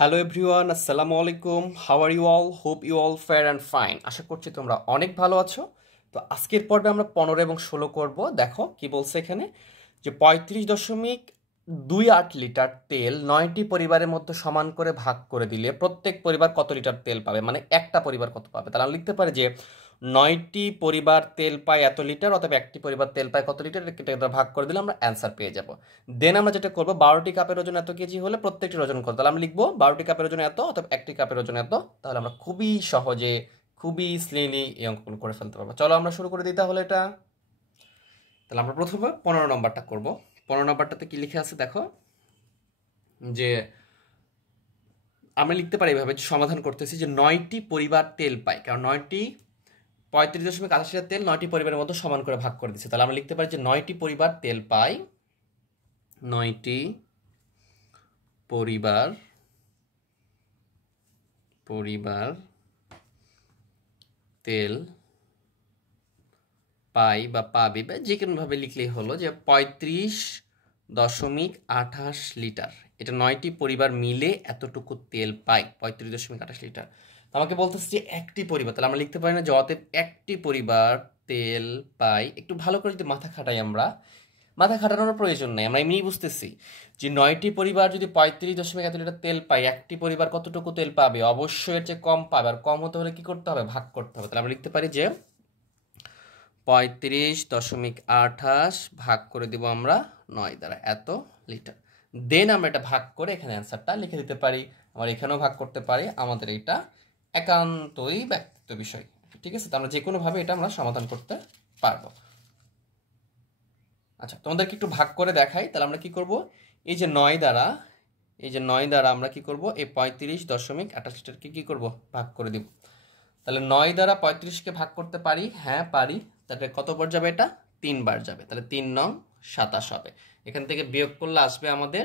Hello everyone, আসসালামু আলাইকুম। How are you all? Hope you all fair and fine. আশা করছি তোমরা অনেক ভালো আছো। তো আজকের পর্বে আমরা 15 এবং 16 করব। দেখো কি বলছে এখানে, যে 35.28 লিটার তেল 9টি পরিবারের মধ্যে সমান করে ভাগ করে দিলে প্রত্যেক পরিবার কত লিটার তেল পাবে, মানে একটা পরিবার কত পাবে। তাহলে আমরা লিখতে পারি যে 9টি পরিবার তেল পায় এত লিটার, অথবা একটি পরিবার তেল পায় কত লিটার, এটা ভাগ করে দিলে আমরা অ্যান্সার পেয়ে যাব। দেন আমরা যেটা করবো, 12টি কাপের ওজন এত কেজি হলে প্রত্যেকটির ওজন কত, তাহলে আমরা লিখবো 12টি কাপের ওজন এত, অথবা একটি কাপের ওজন এত। তাহলে আমরা খুবই সহজে, খুবই স্লিলি এই অঙ্কগুলো করে ফেলতে পারবো। চলো আমরা শুরু করে দিই তাহলে এটা। তাহলে আমরা প্রথমে 15 নম্বরটা করব। 15 নম্বরটাতে কি লিখে আছে দেখো, যে আমরা লিখতে পারি এইভাবে, যে সমাধান করতেছি যে 9টি পরিবার তেল পায়, কারণ 35.88 লিটার তেল 9টি পরিবারের মধ্যে সমান করে ভাগ করে দিচ্ছে। তাহলে আমরা লিখতে পারি যে 9টি পরিবার তেল পায়, 9টি পরিবার তেল পাই বা পাবে, বা যে কোনোভাবে লিখলেই হলো, যে 35.28 লিটার, এটা 9টি পরিবার মিলে এতটুকু তেল পাই, 35.28 লিটার। আমাকে বলতেছে যে একটি পরিবার, তাহলে আমরা লিখতে পারি না যে অতএব একটি পরিবার তেল পাই। একটু ভালো করে যদি মাথা খাটাই, আমরা মাথা খাটানোর প্রয়োজন নেই, আমরা এমনিই বুঝতেছি যে 9টি পরিবার যদি 35.1 লিটার তেল পায়, একটি পরিবার কতটুকু তেল পাবে, অবশ্যই এর চেয়ে কম পাবে। আর কম হতে হলে কি করতে হবে, ভাগ করতে হবে। তাহলে আমরা লিখতে পারি যে 35.28 ভাগ করে দিব আমরা 9 দ্বারা, এত লিটার। দেন আমরা এটা ভাগ করে এখানে অ্যান্সারটা লিখে দিতে পারি। আমরা এখানেও ভাগ করতে পারি, আমাদের এটা একান্তই ব্যক্তিগত বিষয়। ঠিক আছে, তো আমরা যে কোনোভাবে এটা আমরা সমাধান করতে পারবো। আচ্ছা, তোমাদেরকে একটু ভাগ করে দেখাই। তাহলে আমরা কি করব, এই যে 9 দ্বারা, আমরা কি করব, এই 35.28 লিটারকে কি করব, ভাগ করে দিব। তাহলে 9 দ্বারা 35কে ভাগ করতে পারি, হ্যাঁ পারি। তাহলে কতবার যাবে, এটা 3 বার যাবে। তাহলে 3 নং 27 হবে। এখান থেকে বিয়োগ করলে আসবে আমাদের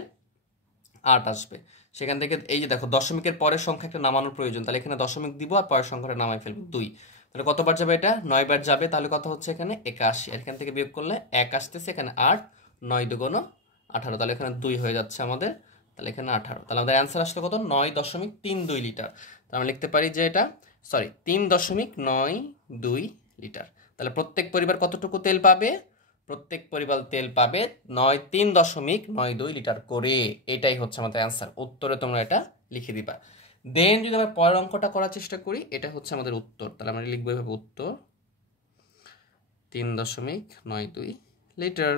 8 আসবে। সেখান থেকে এই যে দেখো, দশমিকের পরের সংখ্যা একটা নামানোর প্রয়োজন, তাহলে এখানে দশমিক দিব আর পরের সংখ্যাটা নামাই ফেলবো 2। তাহলে কতবার যাবে, এটা 9 বার যাবে। তাহলে কত হচ্ছে এখানে 81। আর এখান থেকে বিয়োগ করলে 1 আসতেছে, এখানে 8, 9 দুগুণ 18, তাহলে এখানে 2 হয়ে যাচ্ছে আমাদের। তাহলে এখানে 18, তাহলে আমাদের অ্যান্সার আসলো কত, 9.32 লিটার। তাহলে আমরা লিখতে পারি যে এটা 3.92 লিটার। তাহলে প্রত্যেক পরিবার কতটুকু তেল পাবে, প্রত্যেক পরিবার তেল পাবে 3.92 লিটার করে। এটাই হচ্ছে আমাদের অ্যান্সার। উত্তরে তোমরা এটা লিখে দিবা। দেন যদি আমরা পরের অঙ্কটা করার চেষ্টা করি, এটা হচ্ছে আমাদের উত্তর। তাহলে আমরা লিখবো এভাবে, উত্তর 3.92 লিটার।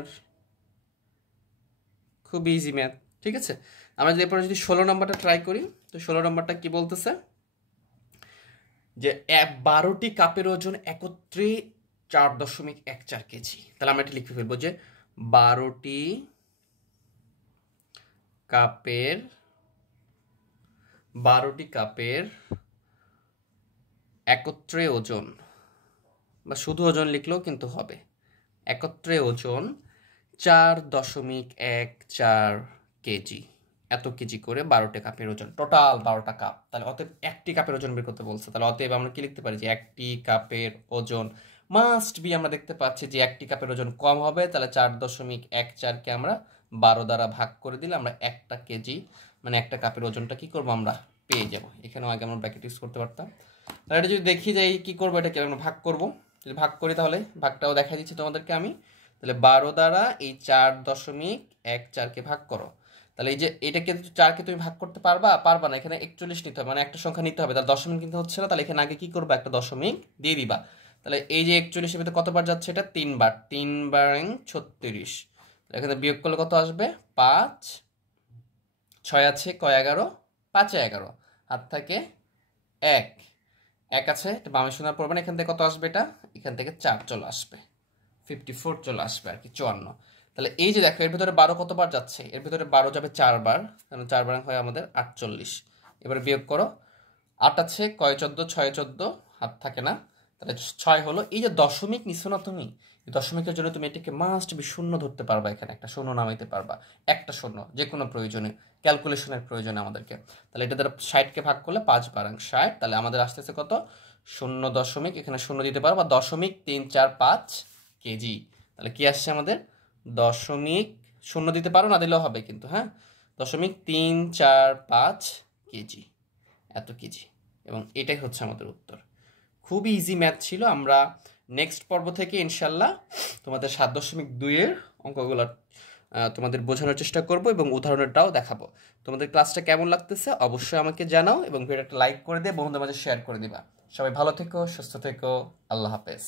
খুব ইজি ম্যাথ, ঠিক আছে। আমরা যদি এরপরে যদি 16 নম্বরটা ট্রাই করি, তো 16 নম্বরটা কি বলতেছে, যে 12টি কাপের ওজন একত্রে 4.14 কেজি। তাহলে আমরা এটা লিখে ফেলবো যে 12টি কাপের একত্রে ওজন, বা শুধু ওজন লিখলেও কিন্তু হবে, একত্রে ওজন 4.14 কেজি, এত কেজি করে 12টা কাপের ওজন, টোটাল 12টা কাপ। তাহলে অতএব একটি কাপের ওজন বের করতে বলছে। তাহলে অতএব আমরা কি লিখতে পারি, যে একটি কাপের ওজন মাস্ট বি, আমরা দেখতে পাচ্ছি যে একটি কাপের ওজন কম হবে। তাহলে 4.14কে আমরা 12 দ্বারা ভাগ করে দিলে আমরা একটা কেজি, মানে একটা কাপের ওজনটা কি করবো, আমরা পেয়ে যাব। এখানেও আগে আমরা ব্র্যাকেট ইউজ করতে পারতাম। তাহলে এটা যদি দেখি যে কি করবো, এটাকে আমরা ভাগ করব। যদি ভাগ করি, তাহলে ভাগটাও দেখা দিচ্ছি তোমাদেরকে আমি। তাহলে 12 দ্বারা এই 4.14কে ভাগ করো। তাহলে এই যে এটাকে 4কে তুমি ভাগ করতে পারবা না, এখানে 41 নিতে হবে, মানে একটা সংখ্যা নিতে হবে। তাহলে দশমিক কিন্তু হচ্ছে না, তাহলে এখানে আগে কি করবা, একটা দশমিক দিয়ে দিবা। তাহলে এই যে 41-এর ভিতরে কতবার যাচ্ছে, এটা 3 বার, 3 বার 36। এখানে বিয়োগ করলে কত আসবে, 5, 6 আছে, কয় 11, 5 11, হাত থাকে 1, 1 আছে, এটা বামে শোনার পড়বে না। এখান থেকে কত আসবে, এটা এখান থেকে 4 চলে আসবে, 54 চলে আসবে আর কি, 54। তাহলে এই যে দেখো, এর ভিতরে 12 কতবার যাচ্ছে, এর ভিতরে 12 যাবে 4 বার, কারণ 4 বার হয় আমাদের 48। এবারে বিয়োগ করো, 8 আছে, কয় 14, 6 14, হাত থাকে না, তাহলে 6 হলো। এই যে দশমিক নিছো না তুমি, এই দশমিকের জন্য তুমি এটাকে মাস্ট বি শূন্য ধরতে পারবা, এখানে একটা শূন্য নামাইতে পারবা, একটা শূন্য যে কোনো প্রয়োজনে, ক্যালকুলেশনের প্রয়োজনে আমাদেরকে। তাহলে এটা দ্বারা 60কে ভাগ করলে 5 বার 60, তাহলে আমাদের আসতেছে কত, 0 এখানে শূন্য দিতে পারো, বা 0.345 কেজি। তাহলে কি আসছে আমাদের, 0.0 দিতে পারো, না দিলেও হবে কিন্তু, হ্যাঁ, 0.345 কেজি, এত কেজি, এবং এটাই হচ্ছে আমাদের উত্তর। খুবই ইজি ম্যাথ ছিল। আমরা নেক্সট পর্ব থেকে ইনশাল্লাহ তোমাদের 7.2-এর অঙ্কগুলো তোমাদের বোঝানোর চেষ্টা করব এবং উদাহরণটাও দেখাবো। তোমাদের ক্লাসটা কেমন লাগতেছে অবশ্যই আমাকে জানাও এবং ভিডিওটা লাইক করে দিয়ে বন্ধুদের মাঝে শেয়ার করে দিবা। সবাই ভালো থেকো, সুস্থ থেকো, আল্লাহ হাফেজ।